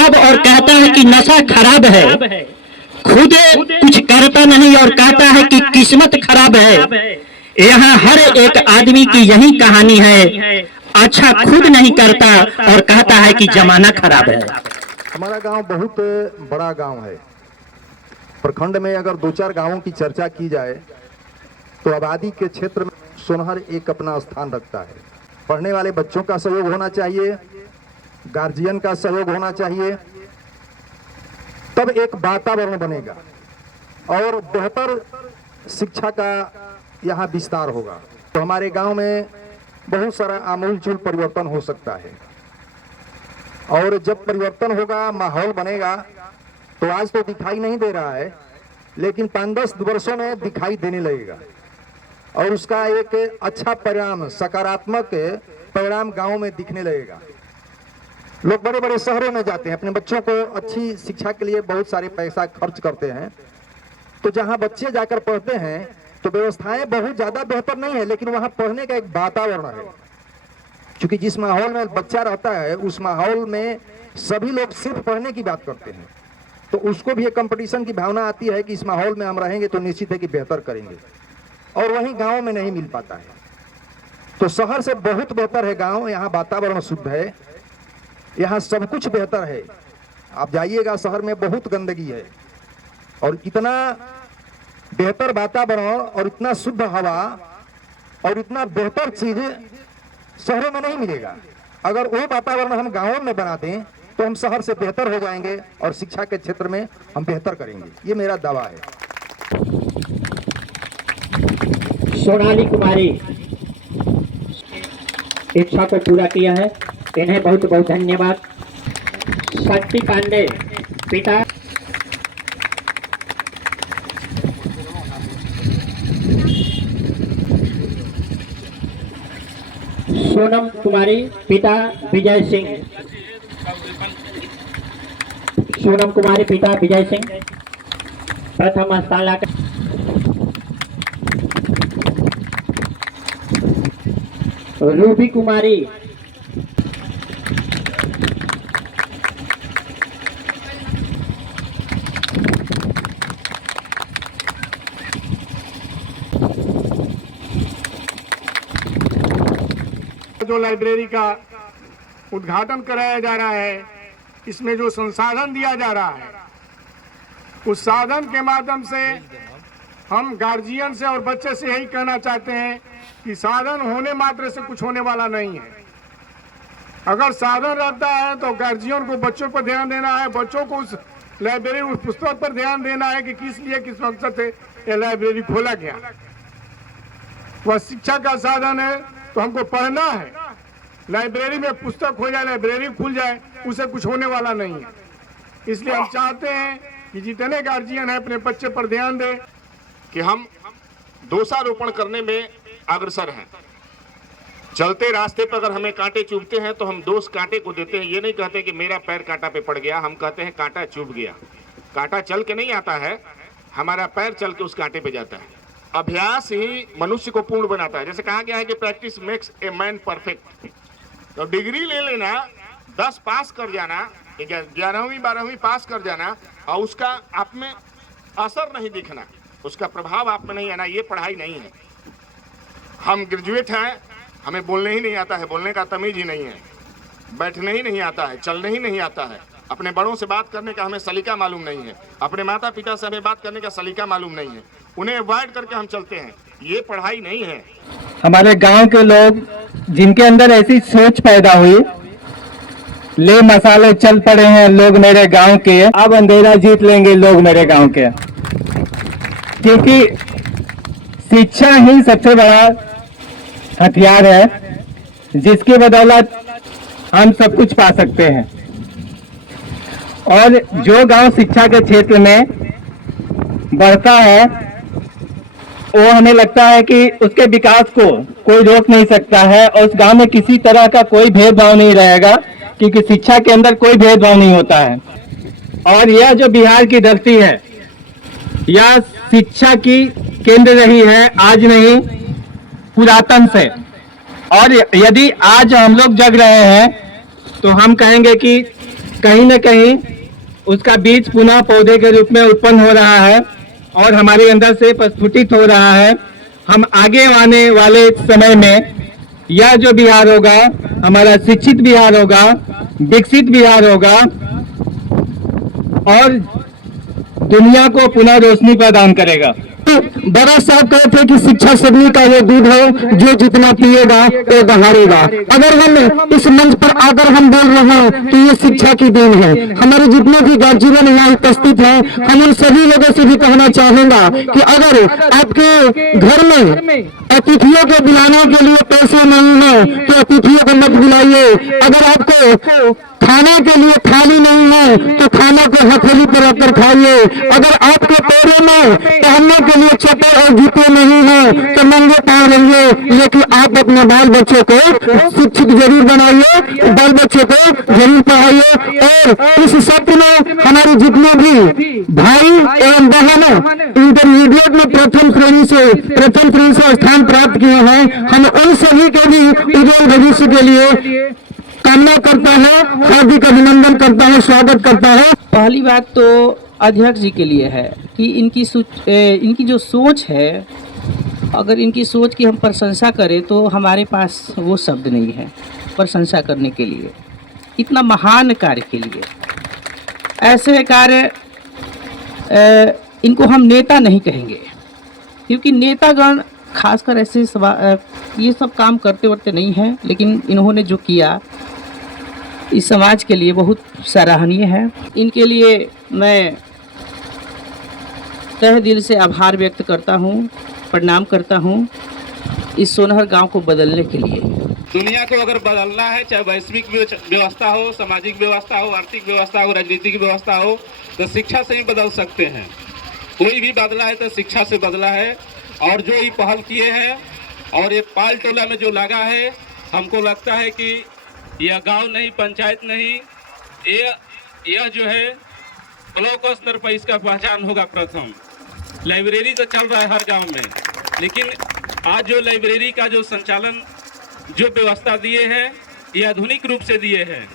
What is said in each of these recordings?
शराब और कहता है कि नशा खराब है, खुद कुछ करता नहीं और कहता है कि किस्मत खराब है। यहाँ हर एक आदमी की यही कहानी है, अच्छा खुद नहीं करता और कहता है कि जमाना खराब है। हमारा गांव बहुत बड़ा गांव है। प्रखंड में अगर 2-4 गांवों की चर्चा की जाए तो आबादी के क्षेत्र में सोनहर एक अपना स्थान रखता है। पढ़ने वाले बच्चों का सहयोग होना चाहिए, गार्जियन का सहयोग होना चाहिए, तब एक वातावरण बनेगा और बेहतर शिक्षा का यहाँ विस्तार होगा। तो हमारे गांव में बहुत सारा आमूलचूल परिवर्तन हो सकता है और जब परिवर्तन होगा, माहौल बनेगा, तो आज तो दिखाई नहीं दे रहा है, लेकिन 5-10 वर्षों में दिखाई देने लगेगा और उसका एक अच्छा परिणाम, सकारात्मक परिणाम गांव में दिखने लगेगा। लोग बड़े बड़े शहरों में जाते हैं, अपने बच्चों को अच्छी शिक्षा के लिए बहुत सारे पैसा खर्च करते हैं, तो जहां बच्चे जाकर पढ़ते हैं तो व्यवस्थाएं बहुत ज्यादा बेहतर नहीं है, लेकिन वहां पढ़ने का एक वातावरण है। क्योंकि जिस माहौल में बच्चा रहता है उस माहौल में सभी लोग सिर्फ पढ़ने की बात करते हैं, तो उसको भी एक कंपटीशन की भावना आती है कि इस माहौल में हम रहेंगे तो निश्चित है कि बेहतर करेंगे, और वहीं गांव में नहीं मिल पाता है। तो शहर से बहुत बेहतर है गांव, यहाँ वातावरण शुद्ध है, यहाँ सब कुछ बेहतर है। आप जाइएगा शहर में बहुत गंदगी है और इतना बेहतर वातावरण और इतना शुद्ध हवा और इतना बेहतर चीज शहरों में नहीं मिलेगा। अगर वो वातावरण हम गांवों में बना दें तो हम शहर से बेहतर हो जाएंगे और शिक्षा के क्षेत्र में हम बेहतर करेंगे, ये मेरा दावा है। सोनाली कुमारी इच्छा को पूरा किया है, इन्हें बहुत बहुत धन्यवाद। शक्ति पांडे पिता, सोनम कुमारी पिता विजय सिंह, सोनम कुमारी पिता विजय सिंह प्रथम स्थान लाकर। रूबी कुमारी जो लाइब्रेरी का उद्घाटन कराया जा रहा है, इसमें जो संसाधन दिया जा रहा है, उस साधन के माध्यम से हम गार्जियन से और बच्चे से यही कहना चाहते हैं कि साधन होने मात्र से कुछ होने वाला नहीं है। अगर साधन रहता है तो गार्जियन को बच्चों पर ध्यान देना है, बच्चों को उस लाइब्रेरी, उस पुस्तक पर ध्यान देना है कि किस लिए, किस मकसद से यह लाइब्रेरी खोला गया। वह शिक्षा का साधन है तो हमको पढ़ना है। लाइब्रेरी में पुस्तक हो जाए, लाइब्रेरी खुल जाए, उसे कुछ होने वाला नहीं है। इसलिए हम चाहते हैं कि जितने गार्जियन है अपने बच्चे पर ध्यान दें कि हम दोषारोपण करने में अग्रसर हैं। चलते रास्ते पर अगर हमें कांटे चुभते हैं तो हम दोष कांटे को देते हैं। ये नहीं कहते कि मेरा पैर कांटा पे पड़ गया, हम कहते हैं कांटा चुभ गया। कांटा चल के नहीं आता है, हमारा पैर चल के उस कांटे पे जाता है। अभ्यास ही मनुष्य को पूर्ण बनाता है। जैसे कहा गया है कि practice makes a man perfect. तो डिग्री ले लेना, 10 पास कर जाना, 11वीं 12वीं पास कर जाना और उसका आप में असर नहीं दिखना, उसका प्रभाव आप में नहीं आना, ये पढ़ाई नहीं है। हम ग्रेजुएट हैं, हमें बोलने ही नहीं आता है, बोलने का तमीज ही नहीं है, बैठने ही नहीं आता है, चलने ही नहीं आता है, अपने बड़ों से बात करने का हमें सलीका मालूम नहीं है, अपने माता पिता से हमें बात करने का सलीका मालूम नहीं है, उन्हें अवॉइड करके हम चलते हैं। ये पढ़ाई नहीं है। हमारे गांव के लोग जिनके अंदर ऐसी सोच पैदा हुई, ले मसाले चल पड़े हैं लोग मेरे गांव के, अब अंधेरा जीत लेंगे लोग मेरे गांव के। क्योंकि शिक्षा ही सबसे बड़ा हथियार है जिसकी बदौलत हम सब कुछ पा सकते हैं। और जो गांव शिक्षा के क्षेत्र में बढ़ता है वो हमें लगता है कि उसके विकास को कोई रोक नहीं सकता है, और उस गांव में किसी तरह का कोई भेदभाव नहीं रहेगा, क्योंकि शिक्षा के अंदर कोई भेदभाव नहीं होता है। और यह जो बिहार की धरती है, यह शिक्षा की केंद्र रही है, आज नहीं पुरातन से। और यदि आज हम लोग जग रहे हैं तो हम कहेंगे कि कहीं न कहीं उसका बीज पुनः पौधे के रूप में उत्पन्न हो रहा है और हमारे अंदर से प्रस्फुटित हो रहा है। हम आगे आने वाले समय में यह जो बिहार होगा हमारा शिक्षित बिहार होगा, विकसित बिहार होगा और दुनिया को पुनः रोशनी प्रदान करेगा। बड़ा साहब कहते थे कि शिक्षा सदनी का वो दूध है जो जितना पिएगा वो बहारेगा। अगर हम इस मंच पर आकर हम बोल रहे हैं तो ये शिक्षा की देन है। हमारे जितने भी गार्जियन यहाँ उपस्थित हैं, हम उन सभी लोगों से भी कहना चाहूंगा कि अगर आपके घर में अतिथियों को बुलाने के लिए पैसा नहीं है तो अतिथियों को मत बुलाइए। अगर आपको खाने के लिए थाली नहीं है तो खाना को हथेली पर रखकर खाइए। अगर आपके पैरों में पहनने के लिए चप्पल और जूते नहीं है तो नंगे पांव रहिए, लेकिन आप अपने बाल बच्चों को शिक्षित जरूर बनाइए, बाल बच्चों को जरूर पढ़ाइए। और इस सत्र में हमारे जितने भी भाई एवं बहनों इंटरमीडिएट में प्रथम श्रेणी से स्थान प्राप्त किए हैं, हम उन सभी के भी उज्जवल भविष्य के लिए कामना करता है, हार्दिक अभिनंदन करता है, स्वागत करता है। पहली बात तो अध्यक्ष जी के लिए है कि इनकी जो सोच है, अगर इनकी सोच की हम प्रशंसा करें तो हमारे पास वो शब्द नहीं है प्रशंसा करने के लिए, इतना महान कार्य के लिए। ऐसे कार्य इनको हम नेता नहीं कहेंगे, क्योंकि नेतागण खासकर ऐसे ये सब काम करते वरते नहीं हैं, लेकिन इन्होंने जो किया इस समाज के लिए बहुत सराहनीय है। इनके लिए मैं तहे दिल से आभार व्यक्त करता हूँ, प्रणाम करता हूँ इस सोनहर गांव को बदलने के लिए। दुनिया को अगर बदलना है, चाहे वैश्विक व्यवस्था हो, सामाजिक व्यवस्था हो, आर्थिक व्यवस्था हो, राजनीतिक व्यवस्था हो, तो शिक्षा से ही बदल सकते हैं। कोई भी बदला है तो शिक्षा से बदला है। और जो ये पहल किए हैं और ये पाल टोला में जो लगा है, हमको लगता है कि यह गांव नहीं, पंचायत नहीं, यह जो है ब्लॉक स्तर पर इसका पहचान होगा। प्रथम लाइब्रेरी तो चल रहा है हर गांव में, लेकिन आज जो लाइब्रेरी का जो संचालन जो व्यवस्था दिए हैं ये आधुनिक रूप से दिए हैं।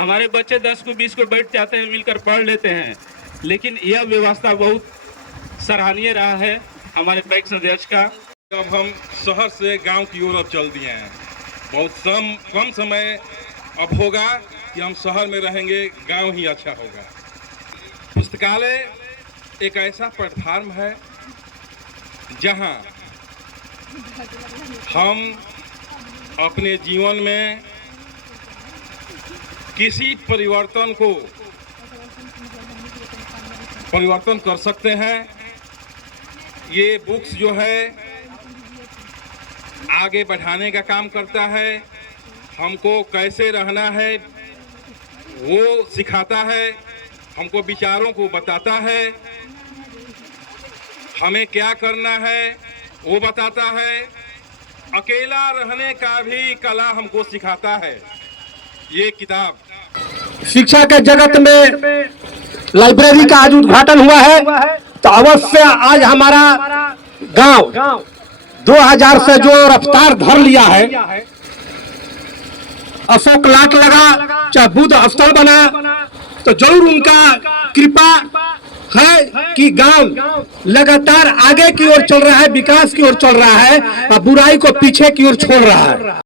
हमारे बच्चे 10 को 20 को बैठ जाते हैं, मिलकर पढ़ लेते हैं, लेकिन यह व्यवस्था बहुत सराहनीय रहा है हमारे पैक्स अध्यक्ष का। अब हम शहर से गांव की ओर अब चल दिए हैं। बहुत कम समय अब होगा कि हम शहर में रहेंगे, गांव ही अच्छा होगा। पुस्तकालय एक ऐसा प्लेटफार्म है जहां हम अपने जीवन में किसी परिवर्तन कर सकते हैं। ये बुक्स जो है आगे बढ़ाने का काम करता है, हमको कैसे रहना है वो सिखाता है, हमको विचारों को बताता है, हमें क्या करना है वो बताता है, अकेला रहने का भी कला हमको सिखाता है ये किताब। शिक्षा के जगत में लाइब्रेरी का आज उद्घाटन हुआ है, तो अवश्य आज हमारा गांव 2000 से जो रफ्तार धर लिया है, अशोक लाट लगा, चाहे बुद्ध स्थल बना, तो जरूर उनका कृपा है कि गांव लगातार आगे की ओर चल रहा है, विकास की ओर चल रहा है और बुराई को पीछे की ओर छोड़ रहा है।